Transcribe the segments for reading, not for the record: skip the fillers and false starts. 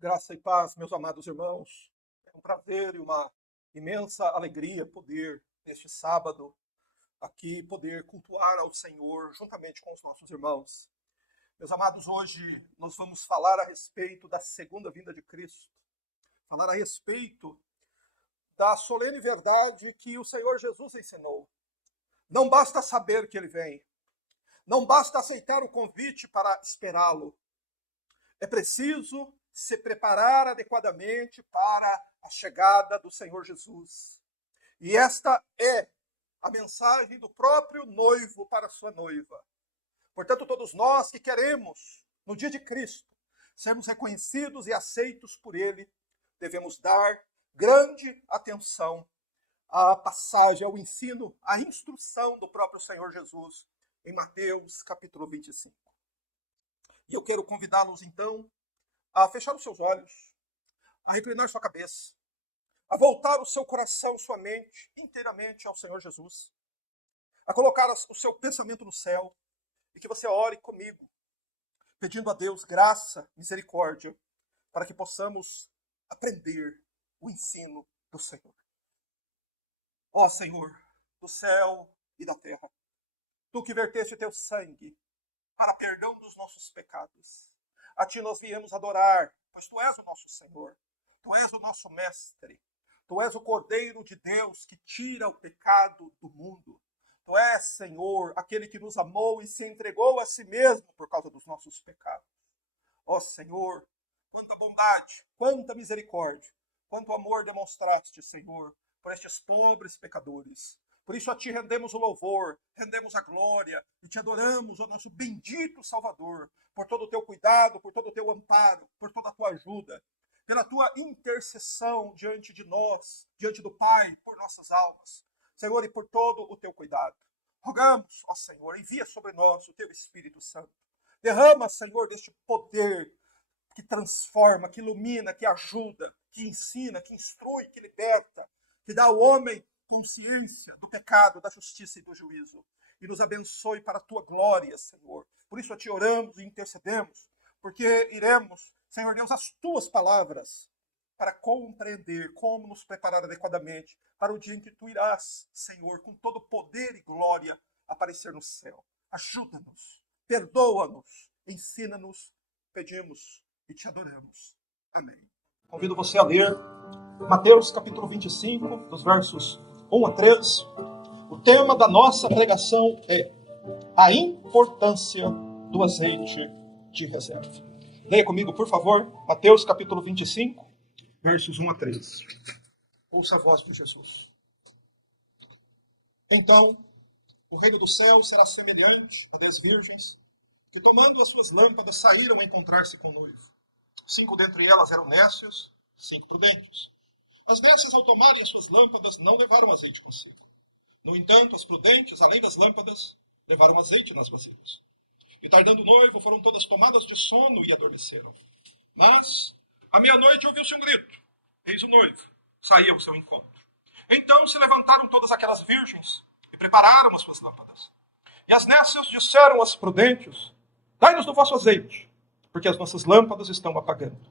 Graça e paz, meus amados irmãos. É um prazer e uma imensa alegria poder, neste sábado, aqui poder cultuar ao Senhor juntamente com os nossos irmãos. Meus amados, hoje nós vamos falar a respeito da segunda vinda de Cristo. Falar a respeito da solene verdade que o Senhor Jesus ensinou. Não basta saber que Ele vem. Não basta aceitar o convite para esperá-lo. É preciso se preparar adequadamente para a chegada do Senhor Jesus. E esta é a mensagem do próprio noivo para a sua noiva. Portanto, todos nós que queremos, no dia de Cristo, sermos reconhecidos e aceitos por Ele, devemos dar grande atenção à passagem, ao ensino, à instrução do próprio Senhor Jesus, em Mateus capítulo 25. E eu quero convidá-los, então, a fechar os seus olhos, a reclinar sua cabeça, a voltar o seu coração, sua mente inteiramente ao Senhor Jesus, a colocar o seu pensamento no céu e que você ore comigo, pedindo a Deus graça, misericórdia, para que possamos aprender o ensino do Senhor. Ó Senhor, do céu e da terra, Tu que verteste teu sangue para perdão dos nossos pecados, a Ti nós viemos adorar, pois Tu és o nosso Senhor, Tu és o nosso Mestre, Tu és o Cordeiro de Deus que tira o pecado do mundo. Tu és, Senhor, aquele que nos amou e se entregou a si mesmo por causa dos nossos pecados. Ó Senhor, quanta bondade, quanta misericórdia, quanto amor demonstraste, Senhor, por estes pobres pecadores. Por isso a Ti rendemos o louvor, rendemos a glória e Te adoramos, ó nosso bendito Salvador, por todo o Teu cuidado, por todo o Teu amparo, por toda a Tua ajuda, pela Tua intercessão diante de nós, diante do Pai, por nossas almas. Senhor, e por todo o Teu cuidado. Rogamos, ó Senhor, envia sobre nós o Teu Espírito Santo. Derrama, Senhor, deste poder que transforma, que ilumina, que ajuda, que ensina, que instrui, que liberta, que dá ao homem consciência do pecado, da justiça e do juízo. E nos abençoe para a Tua glória, Senhor. Por isso a Ti oramos e intercedemos, porque iremos, Senhor Deus, as Tuas palavras para compreender como nos preparar adequadamente para o dia em que Tu irás, Senhor, com todo poder e glória, aparecer no céu. Ajuda-nos, perdoa-nos, ensina-nos, pedimos e Te adoramos. Amém. Convido você a ler Mateus capítulo 25, dos versos 1 a 3. O tema da nossa pregação é a importância do azeite de reserva. Leia comigo, por favor, Mateus capítulo 25, versos 1 a 3. Ouça a voz de Jesus. Então, o reino do céu será semelhante a 10 virgens, que tomando as suas lâmpadas saíram a encontrar-se com o noivo. 5 dentre elas eram nécias, 5 prudentes. As nécias, ao tomarem as suas lâmpadas, não levaram azeite consigo. No entanto, as prudentes, além das lâmpadas, levaram azeite nas vasilhas. E tardando o noivo, foram todas tomadas de sono e adormeceram. Mas, à meia-noite, ouviu-se um grito. Eis o noivo, saía ao seu encontro. Então se levantaram todas aquelas virgens e prepararam as suas lâmpadas. E as nécias disseram às prudentes: dai-nos do vosso azeite, porque as nossas lâmpadas estão apagando.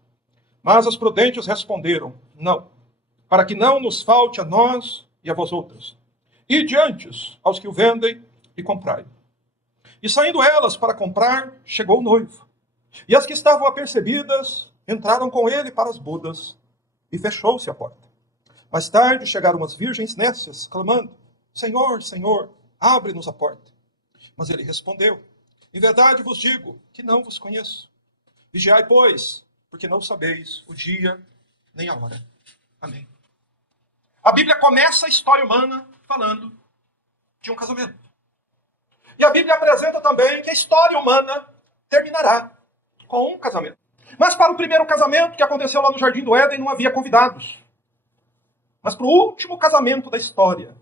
Mas as prudentes responderam: não, para que não nos falte a nós e a vós outras. Ide antes aos que o vendem e comprai. E saindo elas para comprar, chegou o noivo. E as que estavam apercebidas entraram com ele para as bodas, e fechou-se a porta. Mais tarde chegaram as virgens nécias, clamando: Senhor, Senhor, abre-nos a porta. Mas ele respondeu: em verdade vos digo que não vos conheço. Vigiai, pois, porque não sabeis o dia nem a hora. Amém. A Bíblia começa a história humana falando de um casamento. E a Bíblia apresenta também que a história humana terminará com um casamento. Mas para o primeiro casamento que aconteceu lá no Jardim do Éden não havia convidados. Mas para o último casamento da história,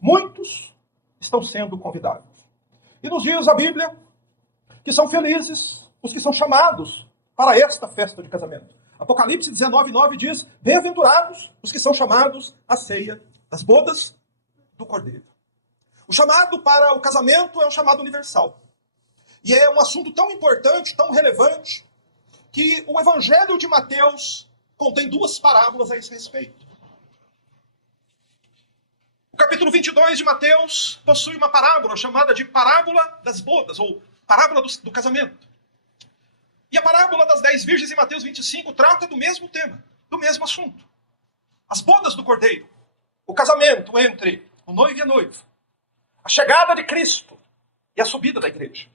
muitos estão sendo convidados. E nos diz a Bíblia que são felizes os que são chamados para esta festa de casamento. Apocalipse 19:9 diz: bem-aventurados os que são chamados à ceia das bodas do Cordeiro. O chamado para o casamento é um chamado universal. E é um assunto tão importante, tão relevante, que o Evangelho de Mateus contém duas parábolas a esse respeito. O capítulo 22 de Mateus possui uma parábola chamada de parábola das bodas, ou parábola do casamento. E a parábola das 10 virgens em Mateus 25 trata do mesmo tema, do mesmo assunto. As bodas do Cordeiro, o casamento entre o noivo e a noiva, a chegada de Cristo e a subida da igreja.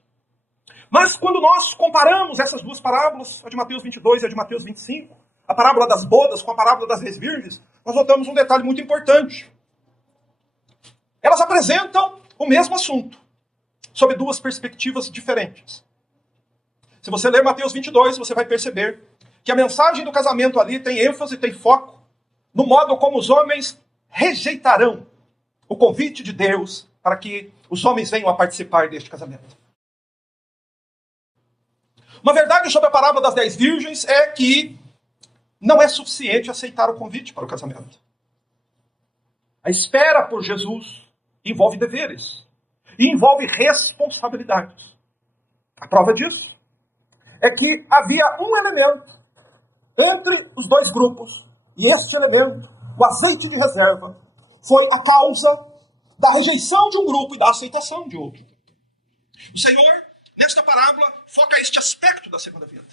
Mas quando nós comparamos essas duas parábolas, a de Mateus 22 e a de Mateus 25, a parábola das bodas com a parábola das 10 virgens, nós notamos um detalhe muito importante. Elas apresentam o mesmo assunto, sob duas perspectivas diferentes. Se você ler Mateus 22, você vai perceber que a mensagem do casamento ali tem ênfase, tem foco, no modo como os homens rejeitarão o convite de Deus para que os homens venham a participar deste casamento. Uma verdade sobre a parábola das 10 virgens é que não é suficiente aceitar o convite para o casamento. A espera por Jesus envolve deveres e envolve responsabilidades. A prova disso é que havia um elemento entre os dois grupos, e este elemento, o azeite de reserva, foi a causa da rejeição de um grupo e da aceitação de outro. O Senhor, nesta parábola, foca este aspecto da segunda vida.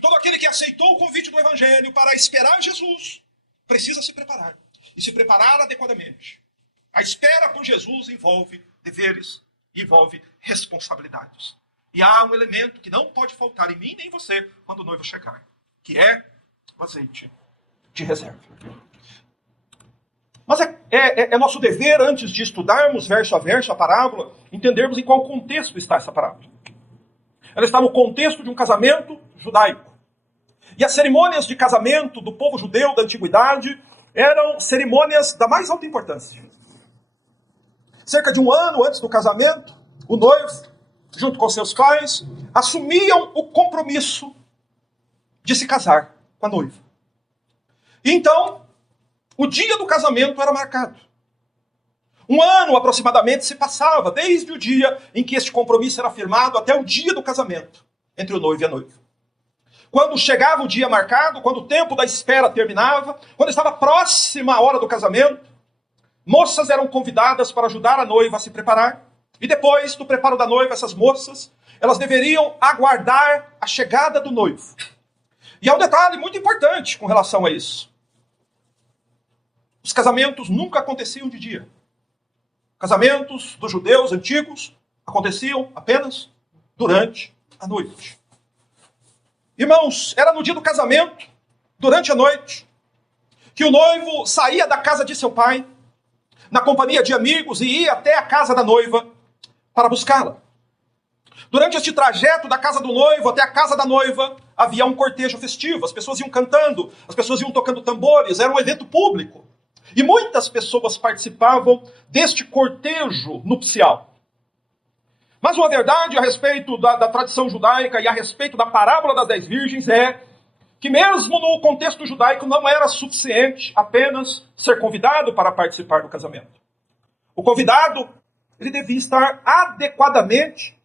Todo aquele que aceitou o convite do Evangelho para esperar Jesus, precisa se preparar. E se preparar adequadamente. A espera por Jesus envolve deveres, envolve responsabilidades. E há um elemento que não pode faltar em mim nem em você quando o noivo chegar, que é o azeite de reserva. Mas é nosso dever, antes de estudarmos verso a verso a parábola, entendermos em qual contexto está essa parábola. Ela está no contexto de um casamento judaico. E as cerimônias de casamento do povo judeu da antiguidade eram cerimônias da mais alta importância. Cerca de um ano antes do casamento, o noivo, junto com seus pais, assumiam o compromisso de se casar com a noiva. E então, o dia do casamento era marcado. Um ano aproximadamente se passava, desde o dia em que este compromisso era firmado até o dia do casamento entre o noivo e a noiva. Quando chegava o dia marcado, quando o tempo da espera terminava, quando estava próxima a hora do casamento, moças eram convidadas para ajudar a noiva a se preparar. E depois do preparo da noiva, essas moças, elas deveriam aguardar a chegada do noivo. E há um detalhe muito importante com relação a isso. Os casamentos nunca aconteciam de dia. Casamentos dos judeus antigos aconteciam apenas durante a noite. Irmãos, era no dia do casamento, durante a noite, que o noivo saía da casa de seu pai, na companhia de amigos, e ia até a casa da noiva para buscá-la. Durante este trajeto da casa do noivo até a casa da noiva, havia um cortejo festivo. As pessoas iam cantando, as pessoas iam tocando tambores, era um evento público. E muitas pessoas participavam deste cortejo nupcial. Mas uma verdade a respeito da tradição judaica e a respeito da parábola das 10 virgens é que mesmo no contexto judaico não era suficiente apenas ser convidado para participar do casamento. O convidado, ele devia estar adequadamente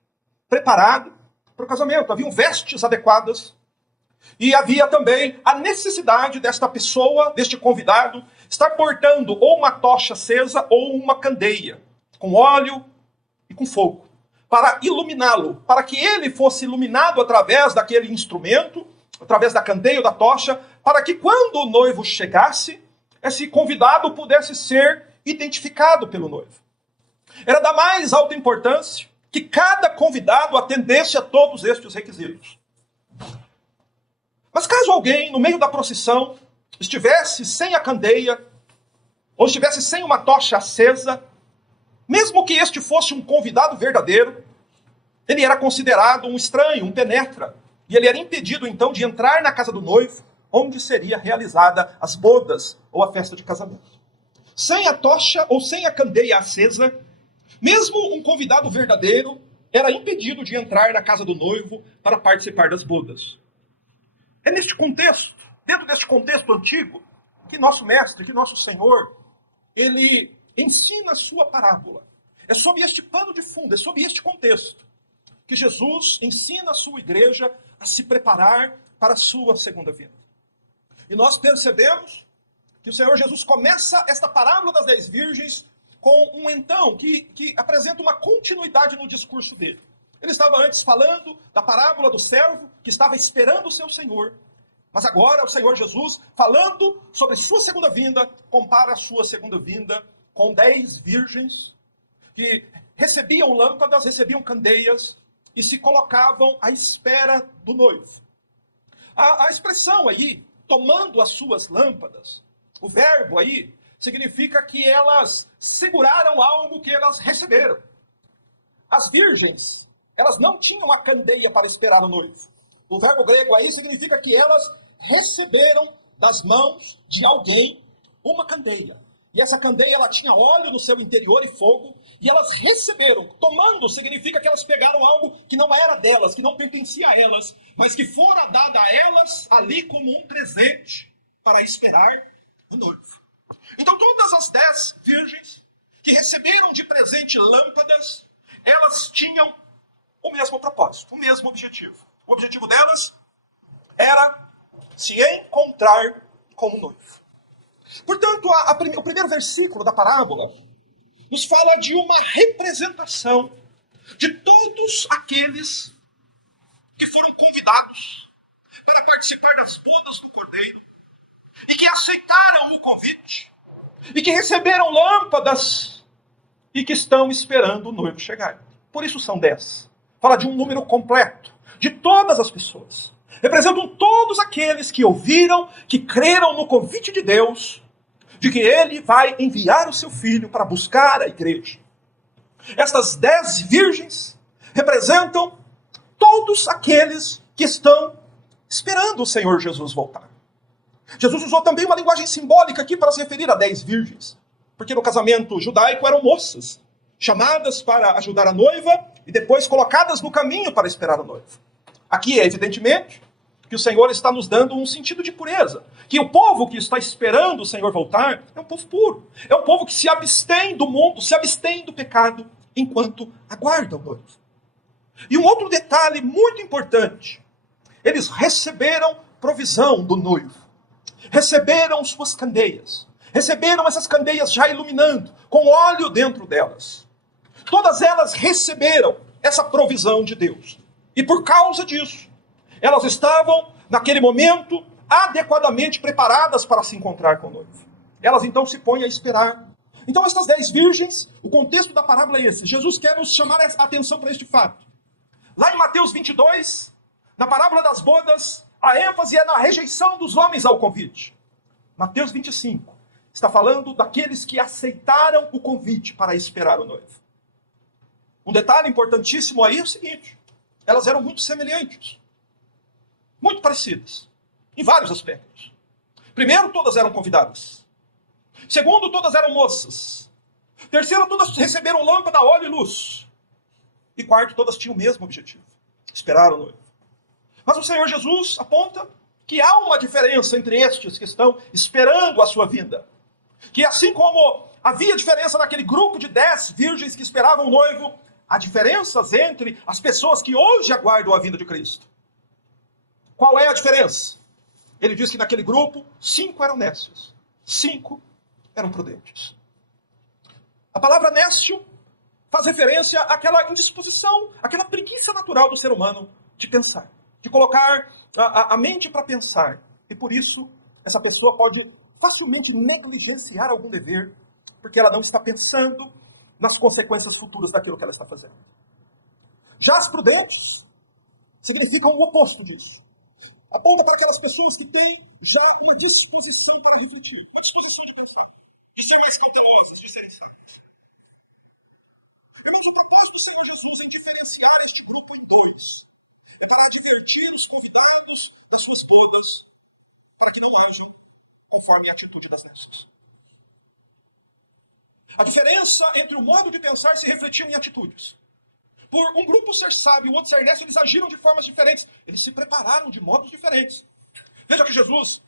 preparado para o casamento. Haviam vestes adequadas e havia também a necessidade desta pessoa, deste convidado, estar portando ou uma tocha acesa ou uma candeia, com óleo e com fogo, para iluminá-lo, para que ele fosse iluminado através daquele instrumento, através da candeia ou da tocha, para que quando o noivo chegasse, esse convidado pudesse ser identificado pelo noivo. Era da mais alta importância que cada convidado atendesse a todos estes requisitos. Mas caso alguém, no meio da procissão, estivesse sem a candeia, ou estivesse sem uma tocha acesa, mesmo que este fosse um convidado verdadeiro, ele era considerado um estranho, um penetra, e ele era impedido então de entrar na casa do noivo, onde seria realizada as bodas ou a festa de casamento. Sem a tocha ou sem a candeia acesa, mesmo um convidado verdadeiro era impedido de entrar na casa do noivo para participar das bodas. É neste contexto, dentro deste contexto antigo, que nosso mestre, que nosso Senhor, ele ensina a sua parábola. É sob este pano de fundo, é sob este contexto, que Jesus ensina a sua igreja a se preparar para a sua segunda vinda. E nós percebemos que o Senhor Jesus começa esta parábola das 10 virgens com um então que apresenta uma continuidade no discurso dele. Ele estava antes falando da parábola do servo que estava esperando o seu Senhor. Mas agora o Senhor Jesus, falando sobre sua segunda vinda, compara a sua segunda vinda com 10 virgens que recebiam lâmpadas, recebiam candeias e se colocavam à espera do noivo. A expressão aí, tomando as suas lâmpadas, o verbo aí, significa que elas seguraram algo que elas receberam. As virgens, elas não tinham a candeia para esperar o noivo. O verbo grego aí significa que elas receberam das mãos de alguém uma candeia. E essa candeia, ela tinha óleo no seu interior e fogo, e elas receberam. Tomando significa que elas pegaram algo que não era delas, que não pertencia a elas, mas que fora dado a elas ali como um presente para esperar o noivo. Então todas as 10 virgens que receberam de presente lâmpadas, elas tinham o mesmo propósito, o mesmo objetivo. O objetivo delas era se encontrar com o noivo. Portanto, o primeiro versículo da parábola nos fala de uma representação de todos aqueles que foram convidados para participar das bodas do Cordeiro e que aceitaram o convite e que receberam lâmpadas e que estão esperando o noivo chegar. Por isso são 10. Fala de um número completo de todas as pessoas. Representam todos aqueles que ouviram, que creram no convite de Deus, de que Ele vai enviar o seu Filho para buscar a igreja. Estas 10 virgens representam todos aqueles que estão esperando o Senhor Jesus voltar. Jesus usou também uma linguagem simbólica aqui para se referir a 10 virgens, porque no casamento judaico eram moças, chamadas para ajudar a noiva e depois colocadas no caminho para esperar o noivo. Aqui é evidentemente que o Senhor está nos dando um sentido de pureza. Que o povo que está esperando o Senhor voltar é um povo puro. É um povo que se abstém do mundo, se abstém do pecado, enquanto aguarda o noivo. E um outro detalhe muito importante. Eles receberam provisão do noivo. Receberam suas candeias. Receberam essas candeias já iluminando, com óleo dentro delas. Todas elas receberam essa provisão de Deus. E por causa disso, elas estavam, naquele momento, adequadamente preparadas para se encontrar com o noivo. Elas então se põem a esperar. Então estas 10 virgens, o contexto da parábola é esse. Jesus quer nos chamar a atenção para este fato. Lá em Mateus 22, na parábola das bodas, a ênfase é na rejeição dos homens ao convite. Mateus 25 está falando daqueles que aceitaram o convite para esperar o noivo. Um detalhe importantíssimo aí é o seguinte: elas eram muito semelhantes. Muito parecidas, em vários aspectos. Primeiro, todas eram convidadas. Segundo, todas eram moças. Terceiro, todas receberam lâmpada, óleo e luz. E quarto, todas tinham o mesmo objetivo: esperar o noivo. Mas o Senhor Jesus aponta que há uma diferença entre estes que estão esperando a sua vinda. Que assim como havia diferença naquele grupo de 10 virgens que esperavam o noivo, há diferenças entre as pessoas que hoje aguardam a vinda de Cristo. Qual é a diferença? Ele diz que naquele grupo, 5 eram nécios, 5 eram prudentes. A palavra nécio faz referência àquela indisposição, àquela preguiça natural do ser humano de pensar, de colocar a mente para pensar. E por isso, essa pessoa pode facilmente negligenciar algum dever, porque ela não está pensando nas consequências futuras daquilo que ela está fazendo. Já as prudentes significam o oposto disso. Aponta para aquelas pessoas que têm já uma disposição para refletir, uma disposição de pensar, de ser mais cautelosas, de serem sábios. Irmãos, o propósito do Senhor Jesus em diferenciar este grupo em 2 é para advertir os convidados das suas bodas, para que não hajam conforme a atitude das nécias. A diferença entre o modo de pensar se refletiu em atitudes. Por um grupo ser sábio e o outro ser nécio, eles agiram de formas diferentes. Eles se prepararam de modos diferentes. Veja que Jesus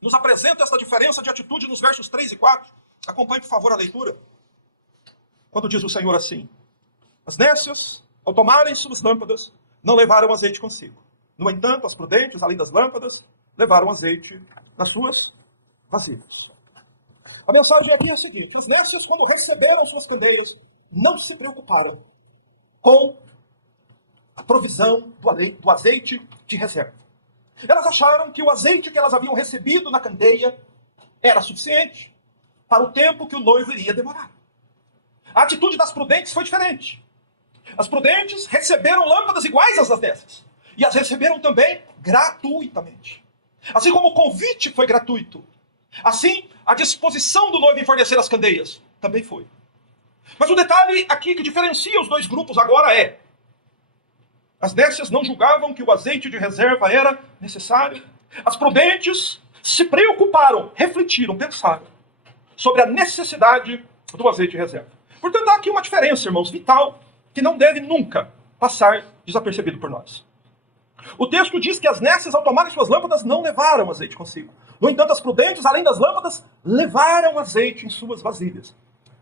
nos apresenta essa diferença de atitude nos versos 3 e 4. Acompanhe, por favor, a leitura. Quando diz o Senhor assim: as nécias, ao tomarem suas lâmpadas, não levaram azeite consigo. No entanto, as prudentes, além das lâmpadas, levaram azeite nas suas vasilhas. A mensagem aqui é a seguinte: as nécias, quando receberam suas candeias, não se preocuparam com a provisão do azeite de reserva. Elas acharam que o azeite que elas haviam recebido na candeia era suficiente para o tempo que o noivo iria demorar. A atitude das prudentes foi diferente. As prudentes receberam lâmpadas iguais às das nécias. E as receberam também gratuitamente. Assim como o convite foi gratuito, assim a disposição do noivo em fornecer as candeias também foi. Mas o detalhe aqui que diferencia os dois grupos agora é: as nécias não julgavam que o azeite de reserva era necessário. As prudentes se preocuparam, refletiram, pensaram sobre a necessidade do azeite de reserva. Portanto, há aqui uma diferença, irmãos, vital, que não deve nunca passar desapercebido por nós. O texto diz que as nécias, ao tomarem suas lâmpadas, não levaram azeite consigo. No entanto, as prudentes, além das lâmpadas, levaram azeite em suas vasilhas.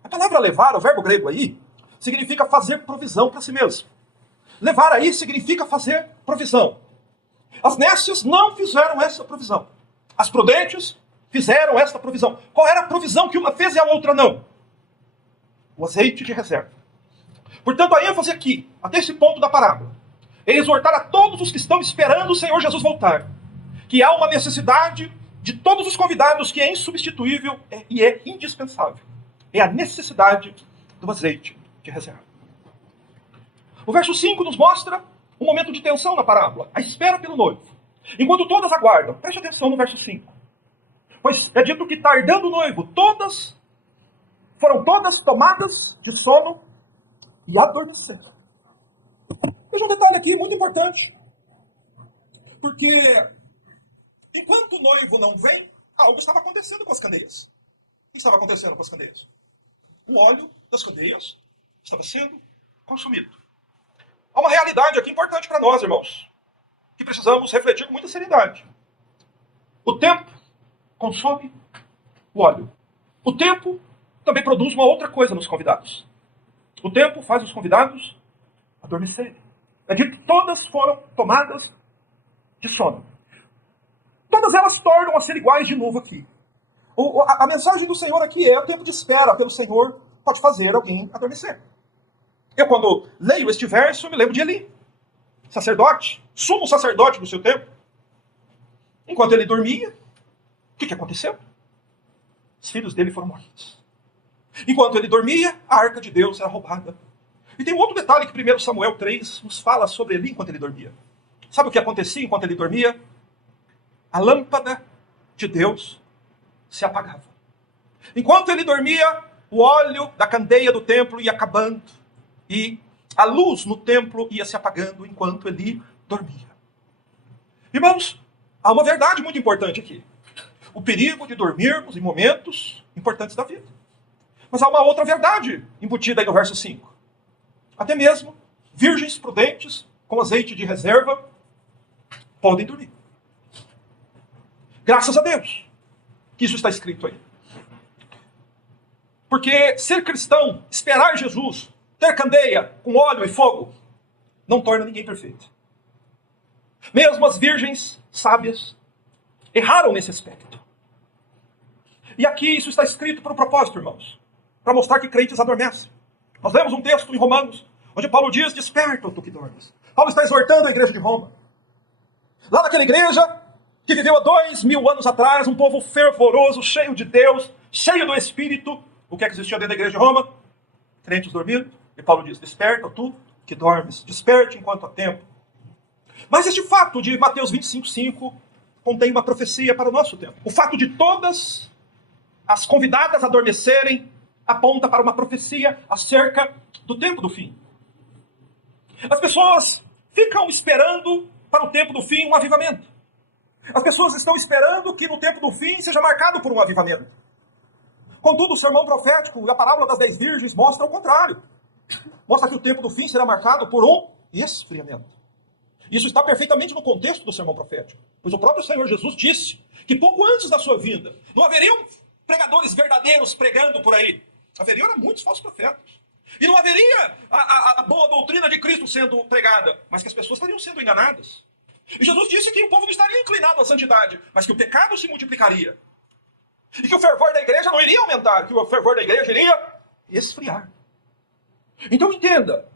A palavra levar, o verbo grego aí, significa fazer provisão para si mesmo. Levar aí significa fazer provisão. As nécias não fizeram essa provisão. As prudentes fizeram esta provisão. Qual era a provisão que uma fez e a outra não? O azeite de reserva. Portanto, a ênfase aqui, até esse ponto da parábola, é exortar a todos os que estão esperando o Senhor Jesus voltar, que há uma necessidade de todos os convidados que é insubstituível e é indispensável. É a necessidade do azeite de reserva. O verso 5 nos mostra um momento de tensão na parábola, a espera pelo noivo. Enquanto todas aguardam, preste atenção no verso 5. Pois é dito que, tardando o noivo, foram todas tomadas de sono e adormeceram. Veja um detalhe aqui muito importante. Porque enquanto o noivo não vem, algo estava acontecendo com as candeias. O que estava acontecendo com as candeias? O óleo das candeias estava sendo consumido. Há uma realidade aqui importante para nós, irmãos, que precisamos refletir com muita seriedade. O tempo consome o óleo. O tempo também produz uma outra coisa nos convidados. O tempo faz os convidados adormecerem. É dito que todas foram tomadas de sono. Todas elas tornam a ser iguais de novo aqui. A mensagem do Senhor aqui é: o tempo de espera pelo Senhor pode fazer alguém adormecer. Eu, quando leio este verso, me lembro de Eli, sacerdote, sumo sacerdote do seu tempo. Enquanto ele dormia, o que aconteceu? Os filhos dele foram mortos. Enquanto ele dormia, a arca de Deus era roubada. E tem um outro detalhe que 1 Samuel 3 nos fala sobre Eli enquanto ele dormia. Sabe o que acontecia enquanto ele dormia? A lâmpada de Deus se apagava. Enquanto ele dormia, o óleo da candeia do templo ia acabando. E a luz no templo ia se apagando enquanto Eli dormia. Irmãos, há uma verdade muito importante aqui. O perigo de dormirmos em momentos importantes da vida. Mas há uma outra verdade embutida aí no verso 5. Até mesmo virgens prudentes, com azeite de reserva, podem dormir. Graças a Deus que isso está escrito aí. Porque ser cristão, esperar Jesus, ter candeia com óleo e fogo, não torna ninguém perfeito. Mesmo as virgens sábias erraram nesse aspecto. E aqui isso está escrito por um propósito, irmãos, para mostrar que crentes adormecem. Nós lemos um texto em Romanos, onde Paulo diz: desperta, tu que dormes. Paulo está exortando a igreja de Roma. Lá naquela igreja que viveu há 2000 anos atrás, um povo fervoroso, cheio de Deus, cheio do Espírito. O que é que existia dentro da igreja de Roma? Crentes dormindo. E Paulo diz: desperta, tu que dormes. Desperte enquanto há tempo. Mas este fato de Mateus 25:5 contém uma profecia para o nosso tempo. O fato de todas as convidadas adormecerem aponta para uma profecia acerca do tempo do fim. As pessoas ficam esperando para o tempo do fim um avivamento. As pessoas estão esperando que no tempo do fim seja marcado por um avivamento. Contudo, o sermão profético e a parábola das 10 virgens mostra o contrário. Mostra que o tempo do fim será marcado por um esfriamento. Isso está perfeitamente no contexto do sermão profético. Pois o próprio Senhor Jesus disse que pouco antes da sua vinda não haveriam pregadores verdadeiros pregando por aí. Haveriam muitos falsos profetas. E não haveria a boa doutrina de Cristo sendo pregada, mas que as pessoas estariam sendo enganadas. E Jesus disse que o povo não estaria inclinado à santidade, mas que o pecado se multiplicaria. E que o fervor da igreja não iria aumentar, que o fervor da igreja iria esfriar. Então entenda,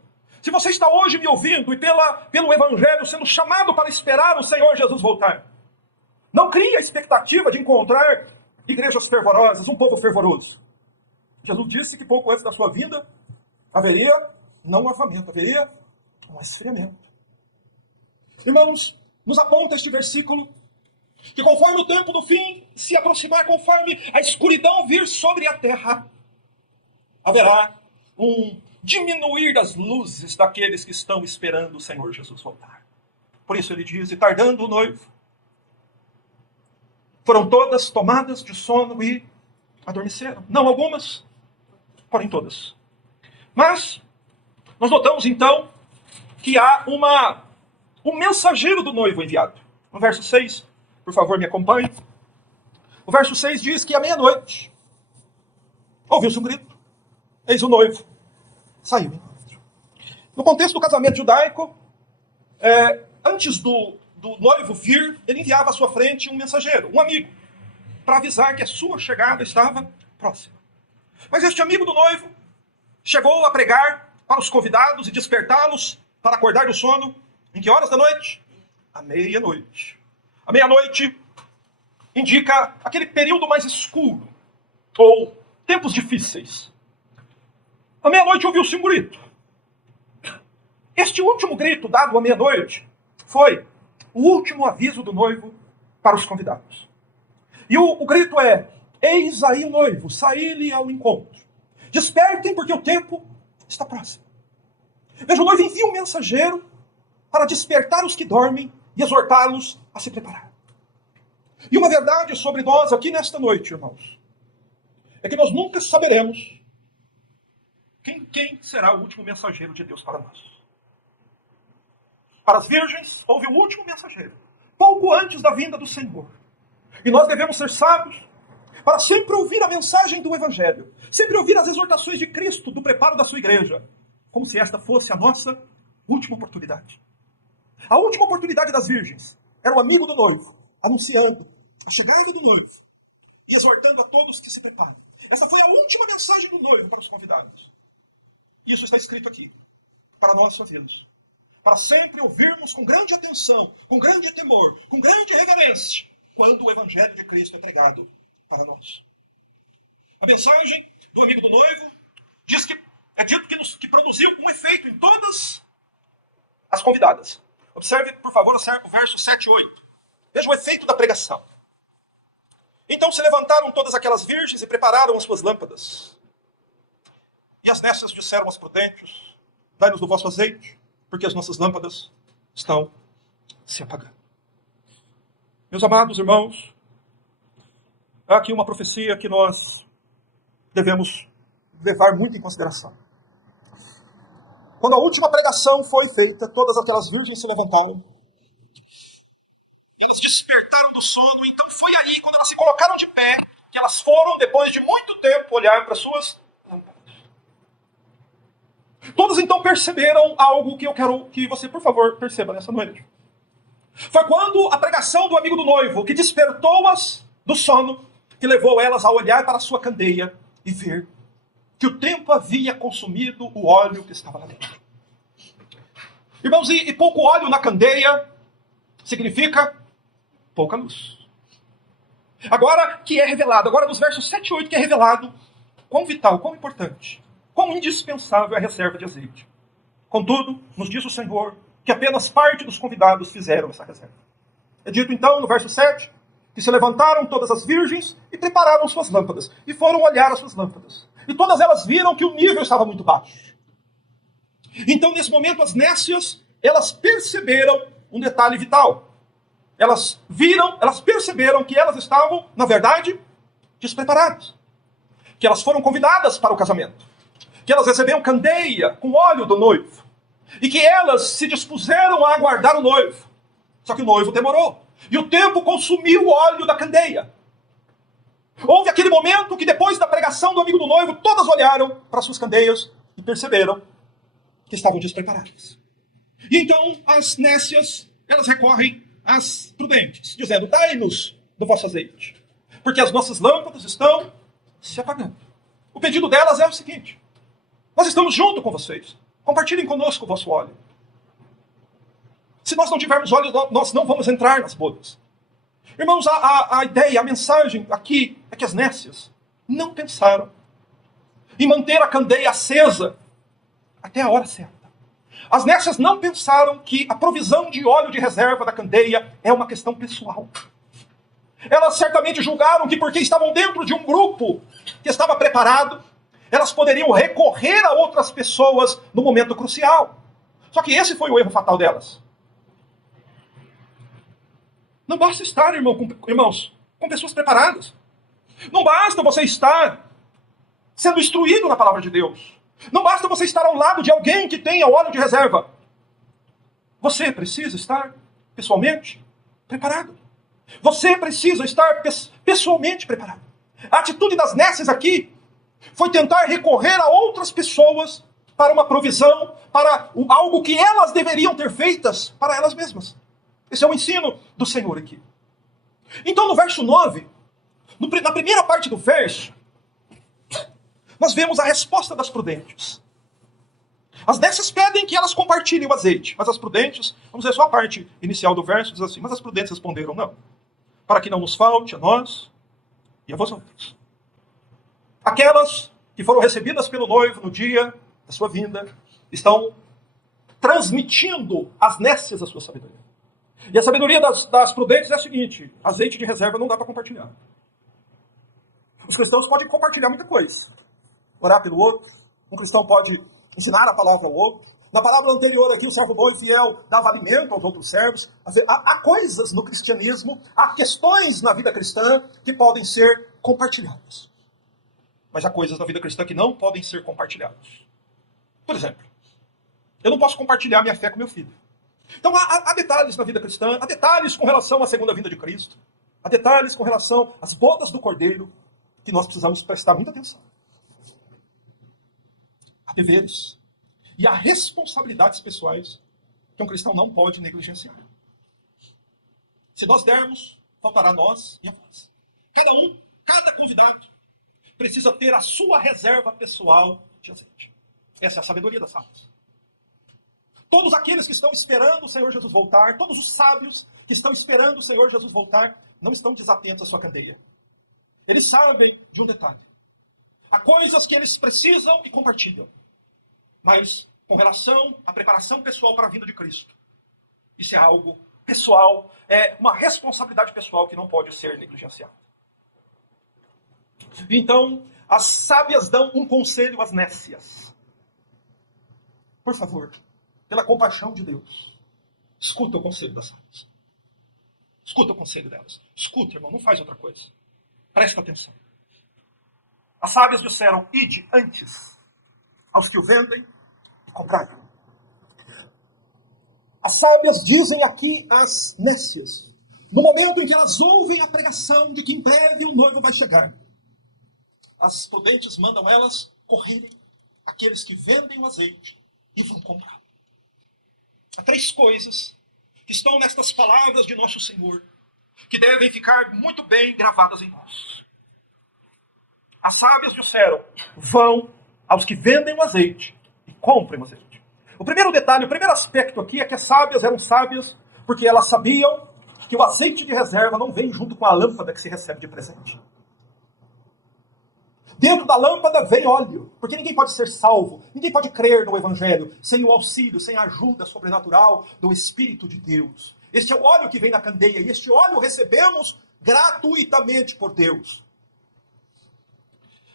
se você está hoje me ouvindo e pelo Evangelho sendo chamado para esperar o Senhor Jesus voltar, não crie a expectativa de encontrar igrejas fervorosas, um povo fervoroso. Jesus disse que pouco antes da sua vinda haveria não um avamento, haveria um esfriamento. Irmãos, nos aponta este versículo que conforme o tempo do fim se aproximar, conforme a escuridão vir sobre a terra, haverá um diminuir das luzes daqueles que estão esperando o Senhor Jesus voltar. Por isso ele diz, e tardando o noivo, foram todas tomadas de sono e adormeceram. Não algumas, porém todas. Mas nós notamos então que há um mensageiro do noivo enviado. No verso 6, por favor me acompanhe. O verso 6 diz que à meia-noite ouviu-se um grito. Eis o noivo. Saiu. No contexto do casamento judaico, antes do noivo vir, ele enviava à sua frente um mensageiro, um amigo, para avisar que a sua chegada estava próxima. Mas este amigo do noivo chegou a pregar para os convidados e despertá-los para acordar do sono. Em que horas da noite? À meia-noite. A meia-noite indica aquele período mais escuro, ou tempos difíceis. À meia-noite ouviu-se um grito. Este último grito dado à meia-noite foi o último aviso do noivo para os convidados. E o grito é, eis aí o noivo, saí-lhe ao encontro. Despertem porque o tempo está próximo. Veja, o noivo envia um mensageiro para despertar os que dormem e exortá-los a se preparar. E uma verdade sobre nós aqui nesta noite, irmãos, é que nós nunca saberemos quem será o último mensageiro de Deus para nós. Para as virgens, houve um último mensageiro, pouco antes da vinda do Senhor. E nós devemos ser sábios para sempre ouvir a mensagem do Evangelho, sempre ouvir as exortações de Cristo do preparo da sua igreja, como se esta fosse a nossa última oportunidade. A última oportunidade das virgens era o amigo do noivo, anunciando a chegada do noivo e exortando a todos que se preparem. Essa foi a última mensagem do noivo para os convidados. Isso está escrito aqui, para nós fazermos. Para sempre ouvirmos com grande atenção, com grande temor, com grande reverência, quando o Evangelho de Cristo é pregado para nós. A mensagem do amigo do noivo diz que é dito que produziu um efeito em todas as convidadas. Observe, por favor, o verso 7 e 8. Veja o efeito da pregação. Então se levantaram todas aquelas virgens e prepararam as suas lâmpadas. E as nécias disseram aos prudentes, dai-nos do vosso azeite, porque as nossas lâmpadas estão se apagando. Meus amados irmãos, há aqui uma profecia que nós devemos levar muito em consideração. Quando a última pregação foi feita, todas aquelas virgens se levantaram. Elas despertaram do sono, então foi aí, quando elas se colocaram de pé, que elas foram, depois de muito tempo, olhar para suas lâmpadas. Todas então perceberam algo que eu quero que você, por favor, perceba nessa noite. Foi quando a pregação do amigo do noivo, que despertou-as do sono, que levou elas a olhar para a sua candeia e ver que o tempo havia consumido o óleo que estava lá dentro. Irmãos, e pouco óleo na candeia significa pouca luz. Agora que é revelado, agora nos versos 7 e 8 que é revelado, quão vital, quão importante, quão indispensável é a reserva de azeite. Contudo, nos diz o Senhor que apenas parte dos convidados fizeram essa reserva. É dito então no verso 7, que se levantaram todas as virgens e prepararam suas lâmpadas, e foram olhar as suas lâmpadas. E todas elas viram que o nível estava muito baixo. Então, nesse momento, as nécias, elas perceberam um detalhe vital. Elas perceberam que elas estavam, na verdade, despreparadas. Que elas foram convidadas para o casamento. Que elas receberam candeia com óleo do noivo. E que elas se dispuseram a aguardar o noivo. Só que o noivo demorou. E o tempo consumiu o óleo da candeia. Houve aquele momento que depois da pregação do amigo do noivo, todas olharam para suas candeias e perceberam que estavam despreparadas. E então as nécias elas recorrem às prudentes, dizendo: dai-nos do vosso azeite, porque as nossas lâmpadas estão se apagando. O pedido delas é o seguinte: nós estamos junto com vocês, compartilhem conosco o vosso óleo. Se nós não tivermos óleo, nós não vamos entrar nas bodas. Irmãos, a ideia, a mensagem aqui é que as nécias não pensaram em manter a candeia acesa até a hora certa. As nécias não pensaram que a provisão de óleo de reserva da candeia é uma questão pessoal. Elas certamente julgaram que porque estavam dentro de um grupo que estava preparado, elas poderiam recorrer a outras pessoas no momento crucial. Só que esse foi o erro fatal delas. Não basta estar, irmãos, com pessoas preparadas. Não basta você estar sendo instruído na palavra de Deus. Não basta você estar ao lado de alguém que tenha óleo de reserva. Você precisa estar pessoalmente preparado. Você precisa estar pessoalmente preparado. A atitude das nécias aqui foi tentar recorrer a outras pessoas para uma provisão, para algo que elas deveriam ter feitas para elas mesmas. Esse é o ensino do Senhor aqui. Então, no verso 9, na primeira parte do verso, nós vemos a resposta das prudentes. As nécias pedem que elas compartilhem o azeite, mas as prudentes, vamos ver só a parte inicial do verso, diz assim: mas as prudentes responderam: não, para que não nos falte a nós e a vós outros. Aquelas que foram recebidas pelo noivo no dia da sua vinda, estão transmitindo às nécias a sua sabedoria. E a sabedoria das prudentes é a seguinte: azeite de reserva não dá para compartilhar. Os cristãos podem compartilhar muita coisa. Orar pelo outro. Um cristão pode ensinar a palavra ao outro. Na parábola anterior aqui, o servo bom e fiel dava alimento aos outros servos. Há coisas no cristianismo, há questões na vida cristã que podem ser compartilhadas. Mas há coisas na vida cristã que não podem ser compartilhadas. Por exemplo, eu não posso compartilhar minha fé com meu filho. Então há detalhes na vida cristã, há detalhes com relação à segunda vinda de Cristo, há detalhes com relação às bodas do Cordeiro, que nós precisamos prestar muita atenção. Há deveres e há responsabilidades pessoais que um cristão não pode negligenciar. Se nós dermos, faltará a nós e a vós. Cada convidado, precisa ter a sua reserva pessoal de azeite. Essa é a sabedoria das sábias. Todos aqueles que estão esperando o Senhor Jesus voltar, todos os sábios que estão esperando o Senhor Jesus voltar, não estão desatentos à sua candeia. Eles sabem de um detalhe. Há coisas que eles precisam e compartilham. Mas, com relação à preparação pessoal para a vinda de Cristo, isso é algo pessoal, é uma responsabilidade pessoal que não pode ser negligenciada. Então, as sábias dão um conselho às nécias. Por favor, pela compaixão de Deus, escuta o conselho das sábias. Escuta o conselho delas. Escuta, irmão, não faz outra coisa. Presta atenção. As sábias disseram: ide antes aos que o vendem e comprai. As sábias dizem aqui às nécias, no momento em que elas ouvem a pregação de que em breve o noivo vai chegar, as prudentes mandam elas correrem àqueles que vendem o azeite e vão comprar. Há três coisas que estão nestas palavras de nosso Senhor, que devem ficar muito bem gravadas em nós. As sábias disseram: vão aos que vendem o azeite e comprem o azeite. O primeiro detalhe, o primeiro aspecto aqui é que as sábias eram sábias porque elas sabiam que o azeite de reserva não vem junto com a lâmpada que se recebe de presente. Dentro da lâmpada vem óleo, porque ninguém pode ser salvo, ninguém pode crer no Evangelho sem o auxílio, sem a ajuda sobrenatural do Espírito de Deus. Este é o óleo que vem na candeia, e este óleo recebemos gratuitamente por Deus.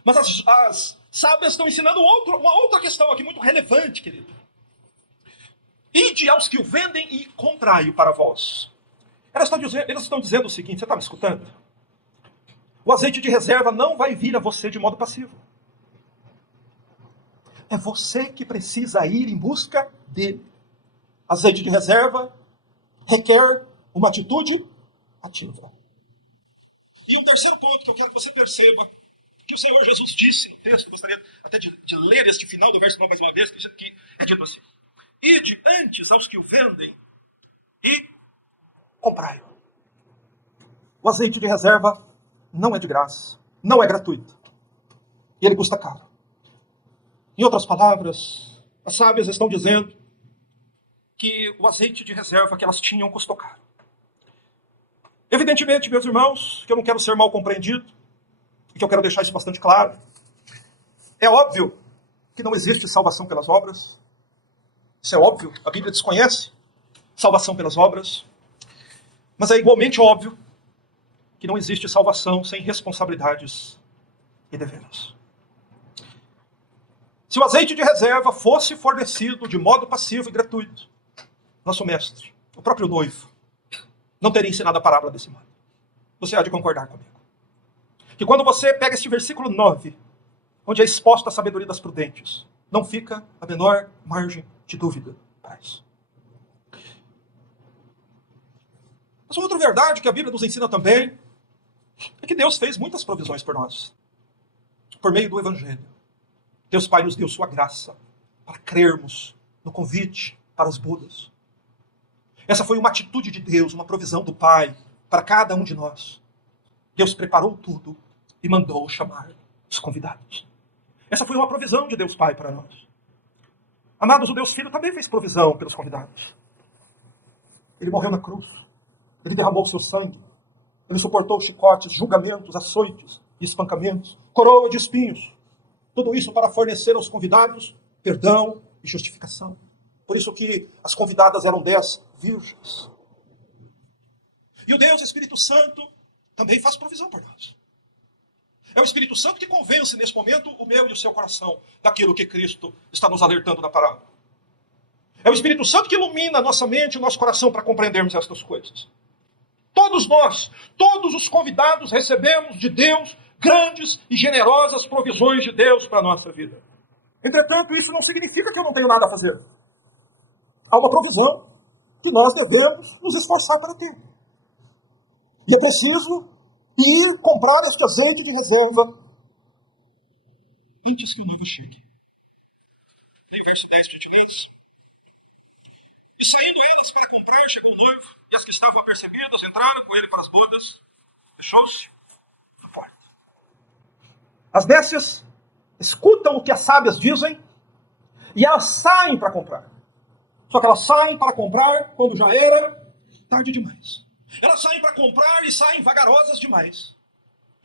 Mas as sábias estão ensinando uma outra questão aqui muito relevante, querido. Ide aos que o vendem e comprai-o para vós. Elas estão dizendo o seguinte: você está me escutando? O azeite de reserva não vai vir a você de modo passivo. É você que precisa ir em busca dele. Azeite de reserva requer uma atitude ativa. E um terceiro ponto que eu quero que você perceba, que o Senhor Jesus disse no texto, gostaria até de ler este final do verso mais uma vez, que é dito assim: ide antes aos que o vendem e comprai-o. O azeite de reserva não é de graça, não é gratuito. E ele custa caro. Em outras palavras, as sábias estão dizendo que o azeite de reserva que elas tinham custou caro. Evidentemente, meus irmãos, que eu não quero ser mal compreendido, e que eu quero deixar isso bastante claro. É óbvio que não existe salvação pelas obras. Isso é óbvio, a Bíblia desconhece salvação pelas obras. Mas é igualmente óbvio que não existe salvação sem responsabilidades e deveres. Se o azeite de reserva fosse fornecido de modo passivo e gratuito, nosso mestre, o próprio noivo, não teria ensinado a parábola desse modo. Você há de concordar comigo. Que quando você pega este versículo 9, onde é exposta a sabedoria das prudentes, não fica a menor margem de dúvida para isso. Mas uma outra verdade que a Bíblia nos ensina também é que Deus fez muitas provisões por nós. Por meio do Evangelho. Deus Pai nos deu sua graça para crermos no convite para as bodas. Essa foi uma atitude de Deus, uma provisão do Pai para cada um de nós. Deus preparou tudo e mandou chamar os convidados. Essa foi uma provisão de Deus Pai para nós. Amados, o Deus Filho também fez provisão pelos convidados. Ele morreu na cruz. Ele derramou o seu sangue. Ele suportou chicotes, julgamentos, açoites e espancamentos, coroa de espinhos. Tudo isso para fornecer aos convidados perdão e justificação. Por isso que as convidadas eram 10 virgens. E o Deus Espírito Santo também faz provisão por nós. É o Espírito Santo que convence nesse momento o meu e o seu coração daquilo que Cristo está nos alertando na parábola. É o Espírito Santo que ilumina a nossa mente e o nosso coração para compreendermos estas coisas. Todos nós, todos os convidados recebemos de Deus grandes e generosas provisões de Deus para a nossa vida. Entretanto, isso não significa que eu não tenho nada a fazer. Há uma provisão que nós devemos nos esforçar para ter. E é preciso ir comprar este azeite de reserva antes que o noivo chegue. Tem verso 10 para te ler. E saindo elas para comprar, chegou o noivo, e as que estavam apercebidas entraram com ele para as bodas. Fechou-se a porta. As nécias escutam o que as sábias dizem e elas saem para comprar. Só que elas saem para comprar quando já era tarde demais. Elas saem para comprar e saem vagarosas demais.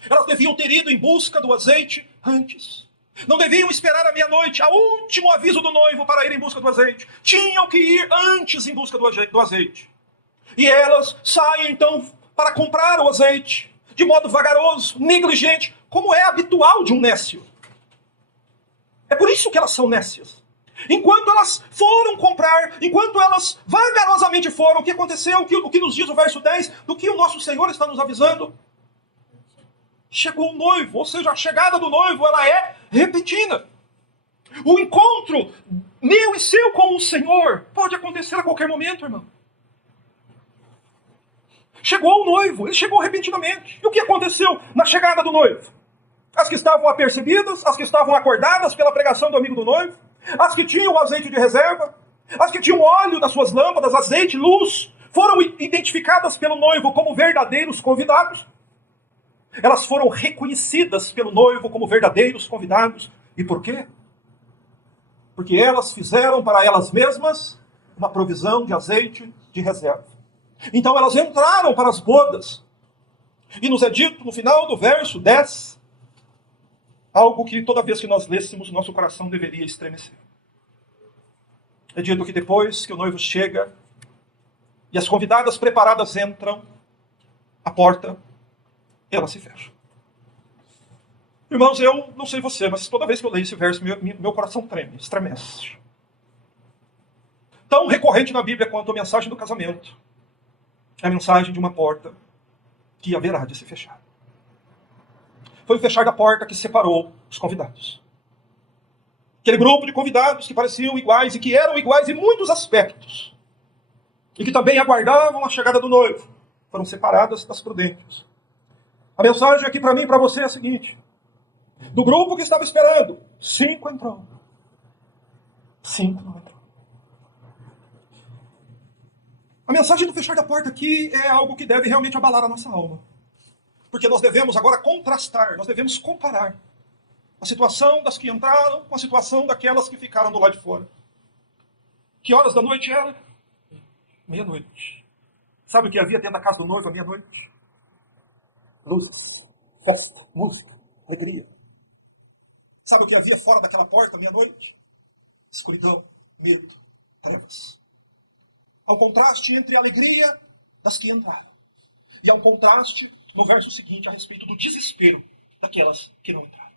Elas deviam ter ido em busca do azeite antes. Não deviam esperar a meia-noite, ao último aviso do noivo para ir em busca do azeite. Tinham que ir antes em busca do azeite. E elas saem então para comprar o azeite de modo vagaroso, negligente, como é habitual de um nécio. É por isso que elas são nécias. Enquanto elas foram comprar, enquanto elas vagarosamente foram, o que aconteceu? O que nos diz o verso 10, do que o nosso Senhor está nos avisando? Chegou o noivo, ou seja, a chegada do noivo, ela é repentina. O encontro meu e seu com o Senhor pode acontecer a qualquer momento, irmão. Chegou o noivo, ele chegou repentinamente. E o que aconteceu na chegada do noivo? As que estavam apercebidas, as que estavam acordadas pela pregação do amigo do noivo, as que tinham o azeite de reserva, as que tinham óleo das suas lâmpadas, azeite, luz, foram identificadas pelo noivo como verdadeiros convidados. Elas foram reconhecidas pelo noivo como verdadeiros convidados. E por quê? Porque elas fizeram para elas mesmas uma provisão de azeite de reserva. Então elas entraram para as bodas. E nos é dito no final do verso 10, algo que toda vez que nós lêssemos, nosso coração deveria estremecer. É dito que depois que o noivo chega e as convidadas preparadas entram, a porta, ela se fecha. Irmãos, eu não sei você, mas toda vez que eu leio esse verso, meu coração treme, estremece. Tão recorrente na Bíblia quanto a mensagem do casamento é a mensagem de uma porta que haverá de se fechar. Foi o fechar da porta que separou os convidados. Aquele grupo de convidados que pareciam iguais e que eram iguais em muitos aspectos. E que também aguardavam a chegada do noivo. Foram separadas das prudentes. A mensagem aqui para mim e para você é a seguinte. Do grupo que estava esperando, 5 entrou. 5 não entrou. A mensagem do fechar da porta aqui é algo que deve realmente abalar a nossa alma. Porque nós devemos agora contrastar, nós devemos comparar a situação das que entraram com a situação daquelas que ficaram do lado de fora. Que horas da noite era? Meia-noite. Sabe o que havia dentro da casa do noivo à meia-noite? Luzes, festa, música, alegria. Sabe o que havia fora daquela porta à meia-noite? Escuridão, medo, trevas. Há um contraste entre a alegria das que entraram. E há um contraste no verso seguinte a respeito do desespero daquelas que não entraram.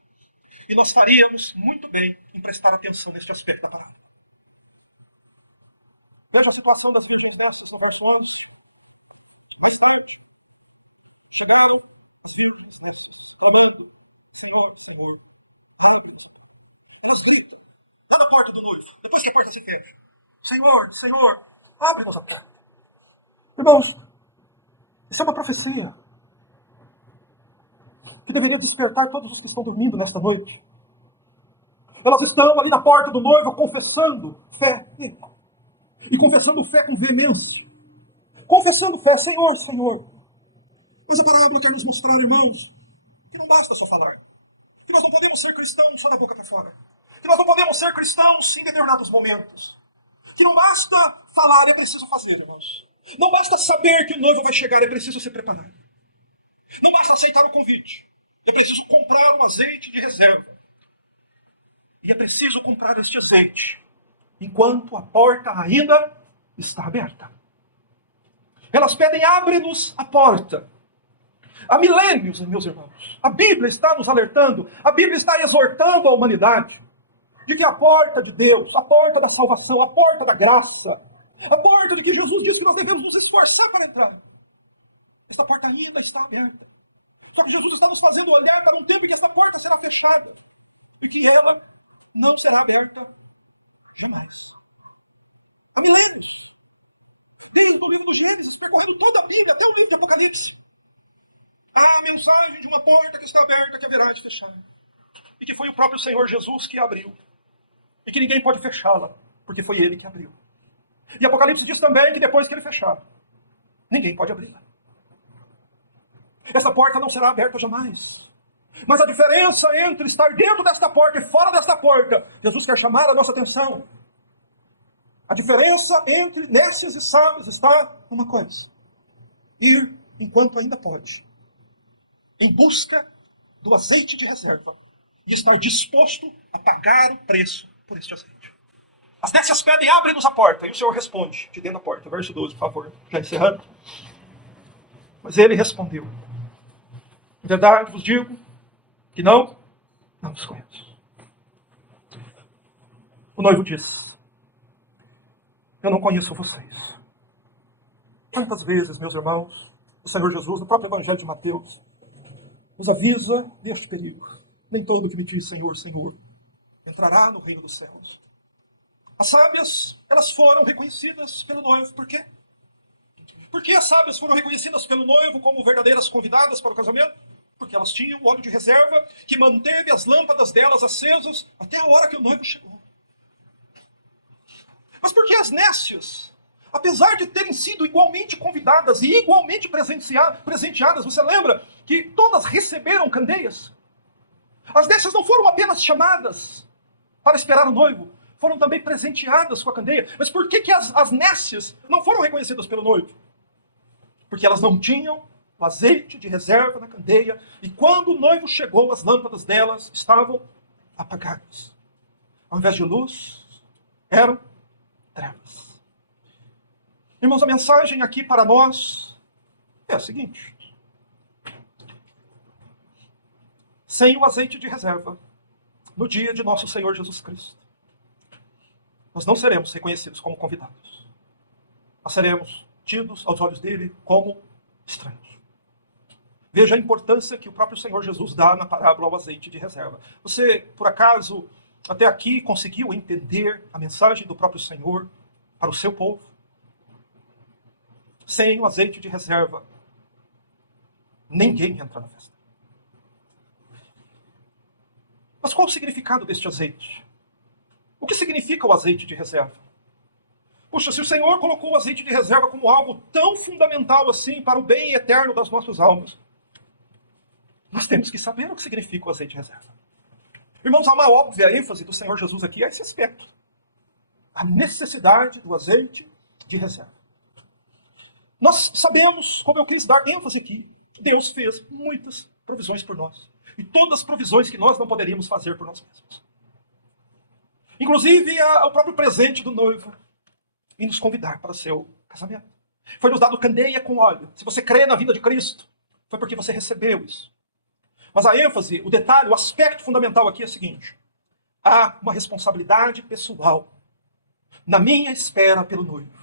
E nós faríamos muito bem em prestar atenção neste aspecto da palavra. Veja a situação das virgens nestas no verso 11. Mais tarde, chegaram as virgens nestas, clamando: Senhor, Senhor, abre-nos. Elas gritam, lá na porta do noivo, depois que a porta se fecha: Senhor, Senhor, abre-nos a porta. Irmãos, isso é uma profecia que deveria despertar todos os que estão dormindo nesta noite. Elas estão ali na porta do noivo confessando fé. E confessando fé com veemência. Confessando fé, Senhor, Senhor. Mas a parábola quer nos mostrar, irmãos, que não basta só falar. Que nós não podemos ser cristãos só da boca para fora. Que nós não podemos ser cristãos em determinados momentos. Que não basta falar, é preciso fazer, irmãos. Não basta saber que o noivo vai chegar, é preciso se preparar. Não basta aceitar o convite. É preciso comprar um azeite de reserva. E é preciso comprar este azeite enquanto a porta ainda está aberta. Elas pedem: abre-nos a porta. Há milênios, meus irmãos, a Bíblia está nos alertando, a Bíblia está exortando a humanidade de que a porta de Deus, a porta da salvação, a porta da graça, a porta de que Jesus disse que nós devemos nos esforçar para entrar, essa porta ainda está aberta. Só que Jesus está nos fazendo olhar para um tempo em que essa porta será fechada e que ela não será aberta jamais. Há milênios. Desde o livro do Gênesis, percorrendo toda a Bíblia, até o livro de Apocalipse. Há a mensagem de uma porta que está aberta, que haverá de fechar. E que foi o próprio Senhor Jesus que abriu. E que ninguém pode fechá-la, porque foi Ele que abriu. E Apocalipse diz também que depois que Ele fechar, ninguém pode abri-la. Essa porta não será aberta jamais. Mas a diferença entre estar dentro desta porta e fora desta porta, Jesus quer chamar a nossa atenção. A diferença entre nécios e sábios está numa coisa: ir enquanto ainda pode, em busca do azeite de reserva, e estar disposto a pagar o preço por este azeite. As nécias pedem: abre-nos a porta. E o Senhor responde, de dentro da porta. Verso 12, por favor. Já encerrando. Mas ele respondeu: em verdade vos digo que não os conheço. O noivo diz: eu não conheço vocês. Quantas vezes, meus irmãos, o Senhor Jesus, no próprio Evangelho de Mateus, nos avisa deste perigo. Nem todo que me diz Senhor, Senhor, entrará no reino dos céus. As sábias, elas foram reconhecidas pelo noivo. Por quê? Por que as sábias foram reconhecidas pelo noivo como verdadeiras convidadas para o casamento? Porque elas tinham óleo de reserva que manteve as lâmpadas delas acesas até a hora que o noivo chegou. Mas por que as nécias, apesar de terem sido igualmente convidadas e igualmente presenteadas, você lembra que todas receberam candeias? As nécias não foram apenas chamadas para esperar o noivo, foram também presenteadas com a candeia. Mas por que as nécias não foram reconhecidas pelo noivo? Porque elas não tinham o azeite de reserva na candeia, e quando o noivo chegou, as lâmpadas delas estavam apagadas. Ao invés de luz, eram trevas. Irmãos, a mensagem aqui para nós é a seguinte: sem o azeite de reserva, no dia de nosso Senhor Jesus Cristo, nós não seremos reconhecidos como convidados. Nós seremos tidos aos olhos dele como estranhos. Veja a importância que o próprio Senhor Jesus dá na parábola ao azeite de reserva. Você, por acaso, até aqui conseguiu entender a mensagem do próprio Senhor para o seu povo? Sem o azeite de reserva, ninguém entra na festa. Mas qual o significado deste azeite? O que significa o azeite de reserva? Puxa, se o Senhor colocou o azeite de reserva como algo tão fundamental assim para o bem eterno das nossas almas, nós temos que saber o que significa o azeite de reserva. Irmãos, há uma óbvia ênfase do Senhor Jesus aqui a esse aspecto. A necessidade do azeite de reserva. Nós sabemos, como eu quis dar ênfase aqui, que Deus fez muitas provisões por nós. E todas as provisões que nós não poderíamos fazer por nós mesmos. Inclusive o próprio presente do noivo em nos convidar para o seu casamento. Foi nos dado candeia com óleo. Se você crê na vida de Cristo, foi porque você recebeu isso. Mas a ênfase, o detalhe, o aspecto fundamental aqui é o seguinte. Há uma responsabilidade pessoal na minha espera pelo noivo.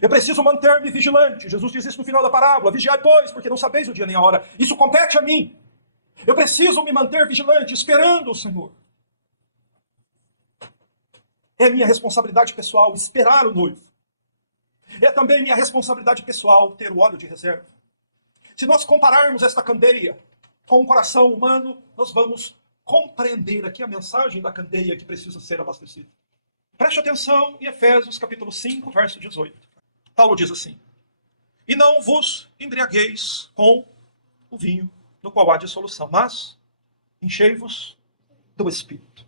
Eu preciso manter-me vigilante. Jesus diz isso no final da parábola. Vigiai, pois, porque não sabeis o dia nem a hora. Isso compete a mim. Eu preciso me manter vigilante, esperando o Senhor. É minha responsabilidade pessoal esperar o noivo. É também minha responsabilidade pessoal ter o óleo de reserva. Se nós compararmos esta candeia com o coração humano, nós vamos compreender aqui a mensagem da candeia que precisa ser abastecida. Preste atenção em Efésios capítulo 5, verso 18. Paulo diz assim: e não vos embriagueis com o vinho, no qual há dissolução, mas enchei-vos do Espírito.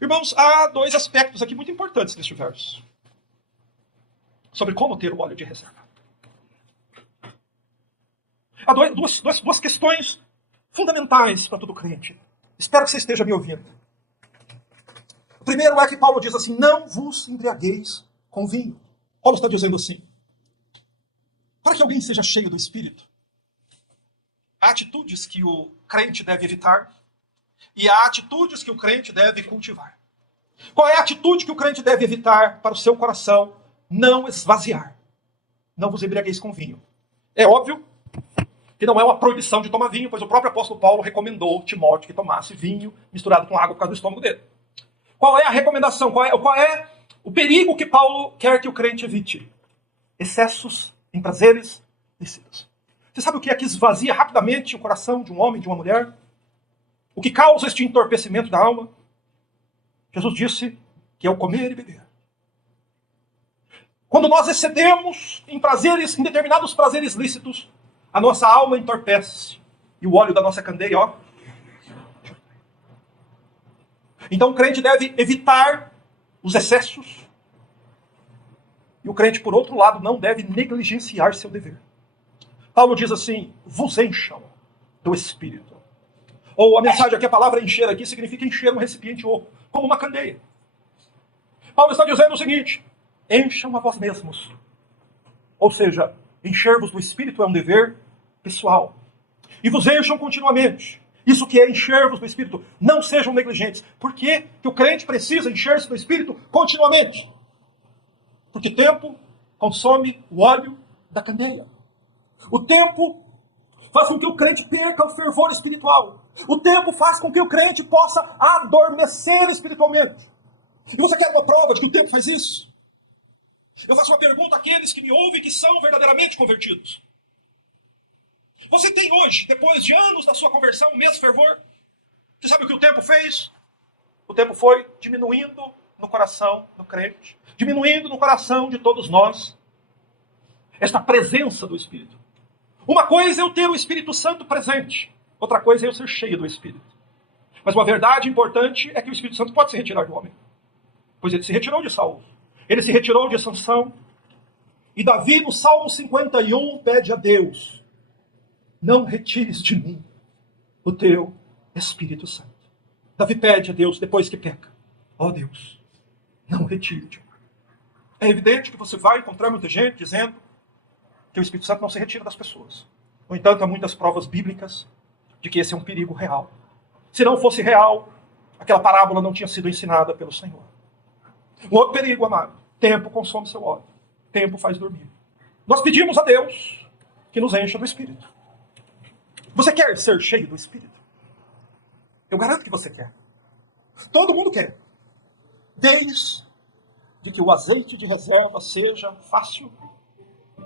Irmãos, há dois aspectos aqui muito importantes neste verso. Sobre como ter o óleo de reserva. Há duas questões fundamentais para todo crente. Espero que você esteja me ouvindo. O primeiro é que Paulo diz assim, não vos embriagueis com vinho. Paulo está dizendo assim, para que alguém seja cheio do Espírito, há atitudes que o crente deve evitar e há atitudes que o crente deve cultivar. Qual é a atitude que o crente deve evitar para o seu coração não esvaziar? Não vos embriagueis com vinho. É óbvio que não é uma proibição de tomar vinho, pois o próprio apóstolo Paulo recomendou Timóteo que tomasse vinho misturado com água por causa do estômago dele. Qual é a recomendação? Qual é o perigo que Paulo quer que o crente evite? Excessos em prazeres lícitos. Você sabe o que é que esvazia rapidamente o coração de um homem, de uma mulher? O que causa este entorpecimento da alma? Jesus disse que é o comer e beber. Quando nós excedemos em prazeres, em determinados prazeres lícitos, a nossa alma entorpece. E o óleo da nossa candeia, ó. Então o crente deve evitar os excessos. E o crente, por outro lado, não deve negligenciar seu dever. Paulo diz assim, vos encham do Espírito. Ou a mensagem aqui, a palavra encher aqui, significa encher um recipiente oco, como uma candeia. Paulo está dizendo o seguinte, encham a vós mesmos. Ou seja, encher-vos do Espírito é um dever pessoal. E vos encham continuamente. Isso que é encher-vos do Espírito. Não sejam negligentes. Por que o crente precisa encher-se do Espírito continuamente? Porque tempo consome o óleo da candeia. O tempo faz com que o crente perca o fervor espiritual. O tempo faz com que o crente possa adormecer espiritualmente. E você quer uma prova de que o tempo faz isso? Eu faço uma pergunta àqueles que me ouvem que são verdadeiramente convertidos. Você tem hoje, depois de anos da sua conversão, o mesmo fervor? Você sabe o que o tempo fez? O tempo foi diminuindo no coração do crente, diminuindo no coração de todos nós, esta presença do Espírito. Uma coisa é eu ter o Espírito Santo presente, outra coisa é eu ser cheio do Espírito. Mas uma verdade importante é que o Espírito Santo pode se retirar do homem, pois ele se retirou de Saul, ele se retirou de Sansão, e Davi no Salmo 51 pede a Deus, não retires de mim o teu Espírito Santo. Davi pede a Deus depois que peca, ó Deus, não retire de mim. É evidente que você vai encontrar muita gente dizendo que o Espírito Santo não se retira das pessoas. No entanto, há muitas provas bíblicas de que esse é um perigo real. Se não fosse real, aquela parábola não tinha sido ensinada pelo Senhor. Um outro perigo, amado. Tempo consome seu óleo. Tempo faz dormir. Nós pedimos a Deus que nos encha do Espírito. Você quer ser cheio do Espírito? Eu garanto que você quer. Todo mundo quer. Desde que o azeite de reserva seja fácil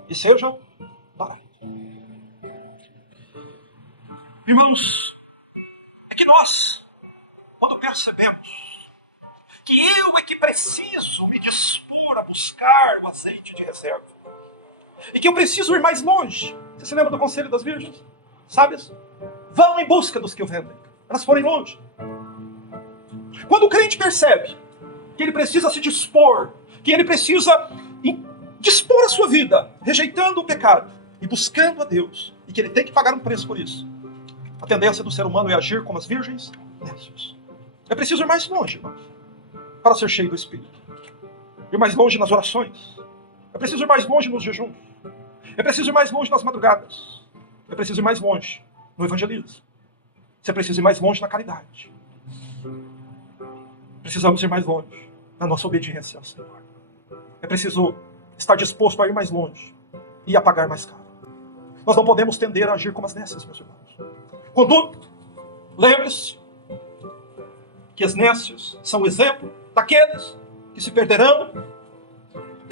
e seja barato. Irmãos, é que nós, quando percebemos que eu é que preciso me dispor a buscar que eu preciso ir mais longe. Você se lembra do conselho das virgens? Sábias? Vão em busca dos que o vendem. Elas forem longe. Quando o crente percebe que ele precisa se dispor, que ele precisa dispor a sua vida, rejeitando o pecado e buscando a Deus, e que ele tem que pagar um preço por isso, a tendência do ser humano é agir como as virgens nécios. É preciso ir mais longe, irmãos, para ser cheio do Espírito. Ir mais longe nas orações. É preciso ir mais longe nos jejuns. É preciso ir mais longe nas madrugadas. É preciso ir mais longe no evangelismo. Você precisa ir mais longe na caridade. Precisamos ir mais longe na nossa obediência ao Senhor. É preciso estar disposto a ir mais longe e a pagar mais caro. Nós não podemos tender a agir como as nécias, meus irmãos. Contudo, lembre-se que as nécias são o exemplo daqueles que se perderão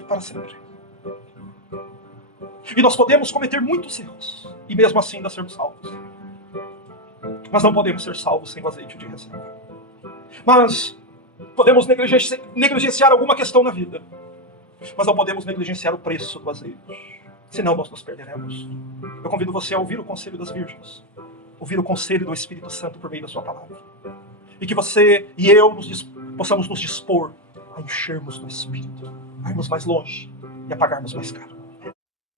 para sempre. E nós podemos cometer muitos erros e mesmo assim ainda sermos salvos. Mas não podemos ser salvos sem o azeite de reserva. Mas podemos negligenciar alguma questão na vida. Mas não podemos negligenciar o preço do azeite. Senão nós nos perderemos. Eu convido você a ouvir o conselho das virgens. Ouvir o conselho do Espírito Santo por meio da sua palavra. E que você e eu possamos nos dispor a enchermos do Espírito. A irmos mais longe e a pagarmos mais caro.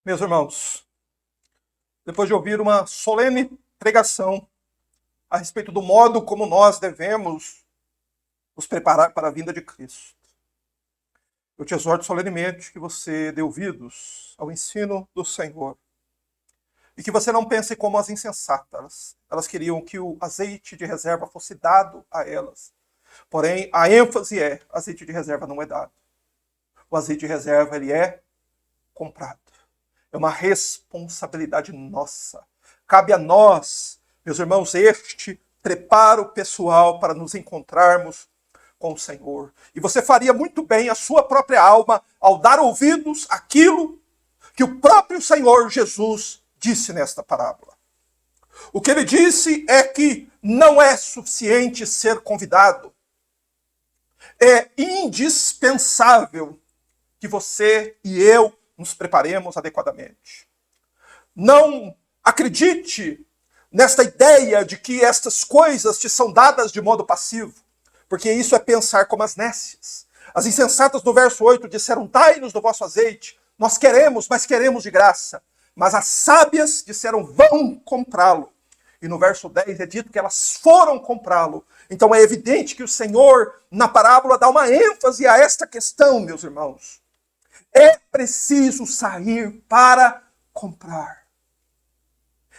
Meus irmãos, depois de ouvir uma solene pregação a respeito do modo como nós devemos nos preparar para a vinda de Cristo, eu te exorto solenemente que você dê ouvidos ao ensino do Senhor e que você não pense como as insensatas. Elas queriam que o azeite de reserva fosse dado a elas. Porém, a ênfase é: azeite de reserva não é dado. O azeite de reserva, ele é comprado. É uma responsabilidade nossa. Cabe a nós, meus irmãos, este preparo pessoal para nos encontrarmos com o Senhor. E você faria muito bem a sua própria alma ao dar ouvidos àquilo que o próprio Senhor Jesus disse nesta parábola. O que ele disse é que não é suficiente ser convidado. É indispensável que você e eu nos preparemos adequadamente. Não acredite nesta ideia de que estas coisas te são dadas de modo passivo, porque isso é pensar como as nécias. As insensatas no verso 8 disseram: dai-nos do vosso azeite, nós queremos, mas queremos de graça. Mas as sábias disseram: vão comprá-lo. E no verso 10 é dito que elas foram comprá-lo. Então é evidente que o Senhor, na parábola, dá uma ênfase a esta questão, meus irmãos. É preciso sair para comprar.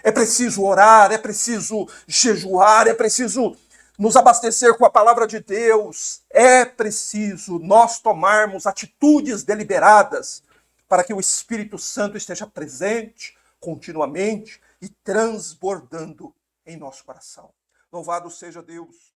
É preciso orar, é preciso jejuar, é preciso nos abastecer com a palavra de Deus. É preciso nós tomarmos atitudes deliberadas para que o Espírito Santo esteja presente continuamente e transbordando em nosso coração. Louvado seja Deus